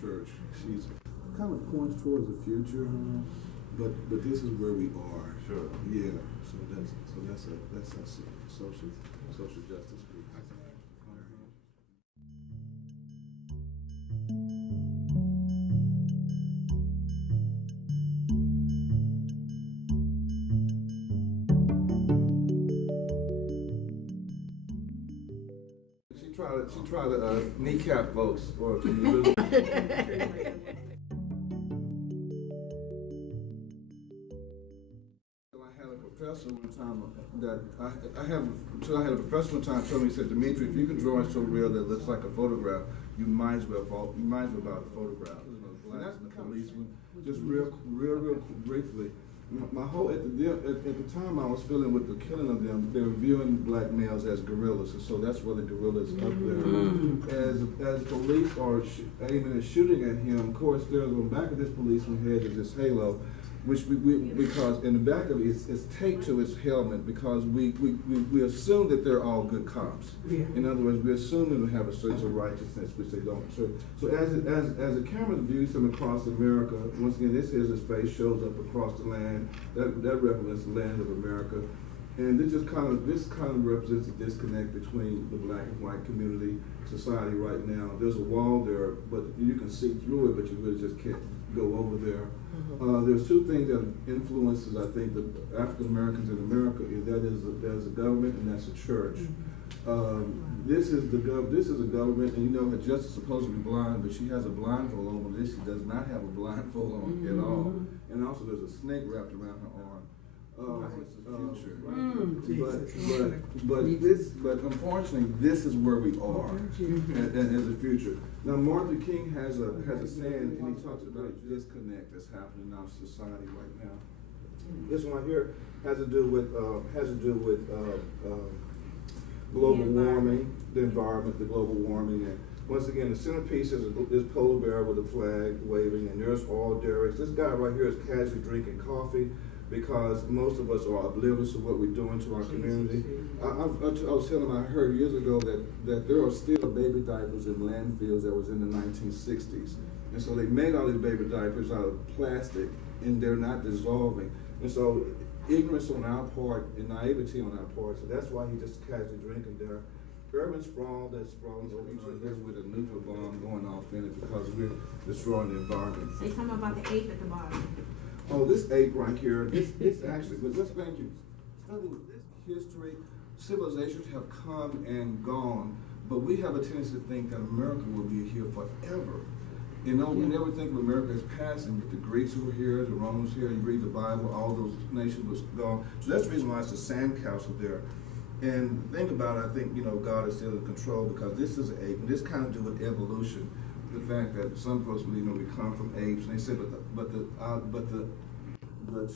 church. She's kind of points towards the future, but this is where we are. Sure. Yeah. So that's a social justice piece. She tried to kneecap votes for the professor one time that I had a professor one time told me, he said, Demetri, if you can draw it so real that it looks like a photograph, you might as well buy the photograph. And that's the policeman. Just real briefly. My whole at the time I was feeling with the killing of them, they were viewing black males as gorillas, and so that's where the gorillas up there. As police are aiming and shooting at him, of course, there's on the back of this policeman's head is this halo, which because in the back of it it's taped to his helmet because we assume that they're all good cops. Yeah. In other words, we assume them to have a sense of righteousness, which they don't. So as the camera views them across America, once again, this is his face shows up across the land. That represents the land of America, and this kind of represents a disconnect between the black and white community society right now. There's a wall there, but you can see through it, but you really just can't go over there. There's two things that influences, I think, the African Americans in America. There's a government and that's a church. This is a government, and you know that justice is supposed to be blind, but she has a blindfold on, but this she does not have a blindfold on at all. And also, there's a snake wrapped around her arm. But unfortunately, this is where we are as a future. Now, Martin Luther King has a saying, and he talks about a disconnect that's happening in our society right now. This one right here has to do with global warming, the environment, the global warming, and once again, the centerpiece is polar bear with a flag waving, and there's oil derricks. This guy right here is casually drinking coffee, because most of us are oblivious to what we're doing to our community. I was telling him, I heard years ago that there are still baby diapers in landfills that was in the 1960s. And so they made all these baby diapers out of plastic, and they're not dissolving. And so ignorance on our part and naivety on our part, so that's why he's just casually drinking there. Urban sprawl that's sprawling over each other with a nuclear bomb going off in it because we're destroying the environment. Say something about the ape at the bottom. Oh, this ape right here, it's actually, but just thank you. Studying this history, civilizations have come and gone, but we have a tendency to think that America will be here forever. You know, we never think of America as passing, but the Greeks were here, the Romans here, you read the Bible, all those nations was gone. So that's the reason why it's the sandcastle there. And think about it, I think, you know, God is still in control because this is an ape, and this kind of do with evolution. The fact that some folks believe, you know, we come from apes, and they say, but the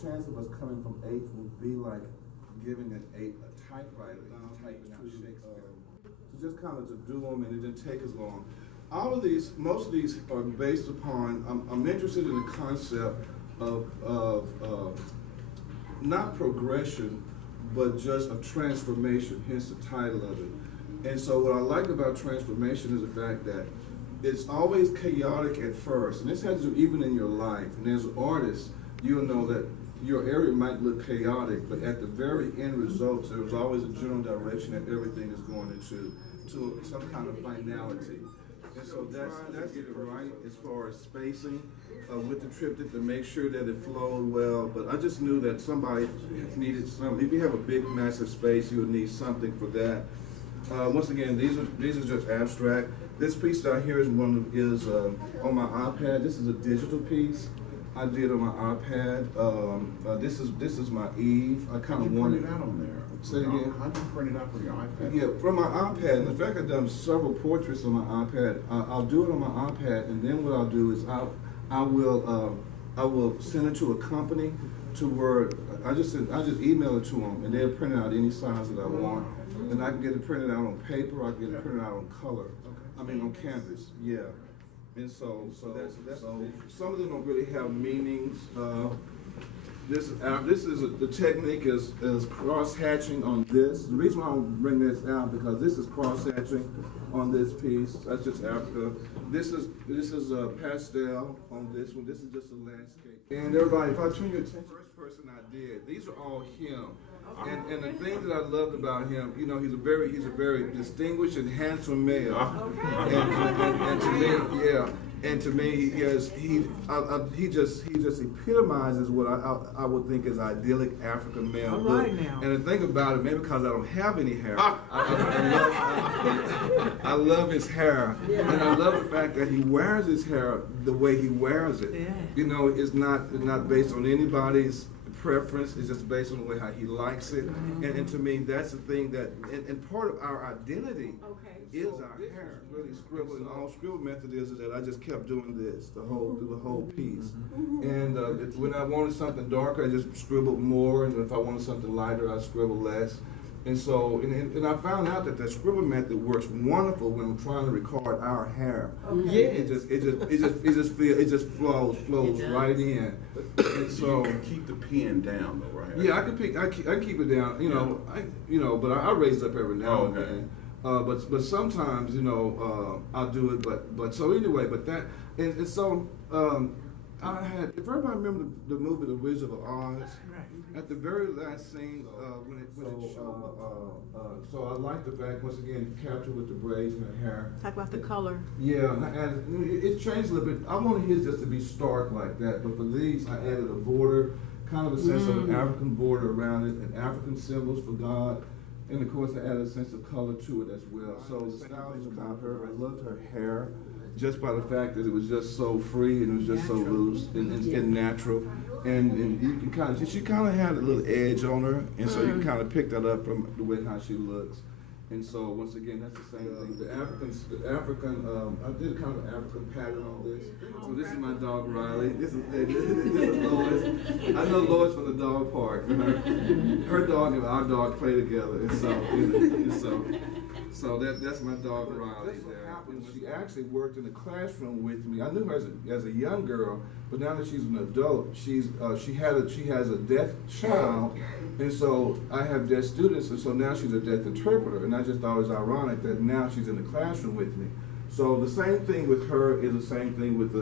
chance of us coming from apes would be like giving an ape a typewriter, typing out Shakespeare. So just kind of to do them, and it didn't take as long. All of these, most of these are based upon. I'm interested in the concept of not progression, but just a transformation. Hence the title of it. And so, what I like about transformation is the fact that it's always chaotic at first, and this has to do even in your life. And as an artist, you'll know that your area might look chaotic, but at the very end results, there's always a general direction that everything is going into some kind of finality. And so that's get it right as far as spacing with the triptych to make sure that it flowed well. But I just knew that somebody needed some. If you have a big, massive space, you would need something for that. Once again, these are just abstract. This piece down here is on my iPad. This is a digital piece I did on my iPad. This is my Eve. I kind of wanted it out on there. Say it again. How do you print it out from your iPad? Yeah, from my iPad. In fact, I've done several portraits on my iPad. I'll do it on my iPad, and then what I'll do is I will send it to a company to where I just email it to them, and they'll print it out any size that I want. And I can get it printed out on paper. I can get it printed out on color. I mean on canvas. Yeah. And so that's some of them don't really have meanings. The technique is cross hatching on this. The reason why I bring this out because this is cross hatching on this piece. That's just Africa. This is a pastel on this one. This is just a landscape. And everybody, if I turn your attention, the first person I did, these are all him. And the thing that I loved about him, you know, he's a very distinguished and handsome male. And to me, yeah. And to me, he just epitomizes what I would think is idyllic African male. All right now. And the thing about it, maybe because I don't have any hair, I love his hair, and I love the fact that he wears his hair the way he wears it. Yeah. You know, it's not based on anybody's preference. It's just based on the way how he likes it. And to me, that's the thing that, and part of our identity is our hair. Really scribble, and all scribble method is that I just kept doing this through the whole piece. And when I wanted something darker, I just scribbled more, and if I wanted something lighter, I scribbled less. And so, and I found out that scribble method works wonderful when I'm trying to record our hair. It just flows right in. And so you can keep the pen down though, right? Yeah, I can keep it down. You know, but I raise it up every now and then. But sometimes, you know, I'll do it. But so anyway, but that and so I had. If everybody remember the movie The Wizard of Oz, at the very last scene when it showed. So I like the fact once again captured with the braids in her hair. Talk about the color. Yeah, and it changed a little bit. I wanted his just to be stark like that, but for these I added a border, kind of a sense of an African border around it, and African symbols for God. And of course, I added a sense of color to it as well. So the style is about her. I loved her hair, just by the fact that it was just so free and it was just so loose and natural. And you can kind of, she kind of had a little edge on her, and so you can kind of pick that up from the way how she looks. And so once again, that's the same thing. The African, I did kind of an African pattern on this. So this is my dog Riley. This is Lois. I know Lois from the dog park. Her dog and our dog play together, and so that's my dog Riley. She actually worked in the classroom with me. I knew her as a young girl, but now that she's an adult, she has a deaf child, and so I have deaf students, and so now she's a deaf interpreter. And I just thought it was ironic that now she's in the classroom with me. So the same thing with her is the same thing with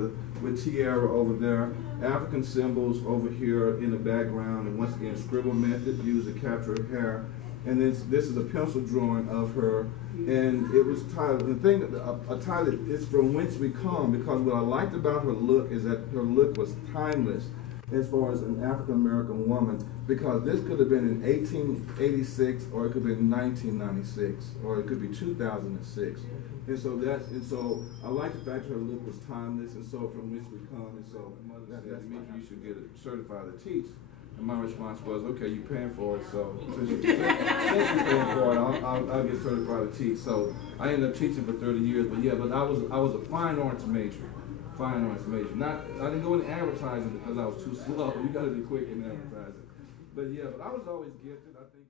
Tiara over there, African symbols over here in the background, and once again scribble method used to capture her hair. And this is a pencil drawing of her, and it was titled, the thing that I titled it's From Whence We Come, because what I liked about her look is that her look was timeless as far as an African American woman, because this could have been in 1886, or it could have been 1996, or it could be 2006. And so I like the fact her look was timeless, and so from whence we come, and so that's Demetri, you should get it certified to teach. And my response was, okay, you're paying for it, so since you're paying for it, I'll get certified to teach. So I ended up teaching for 30 years, but I was a fine arts major. I didn't go into advertising because I was too slow. You got to be quick in advertising. But I was always gifted. I think.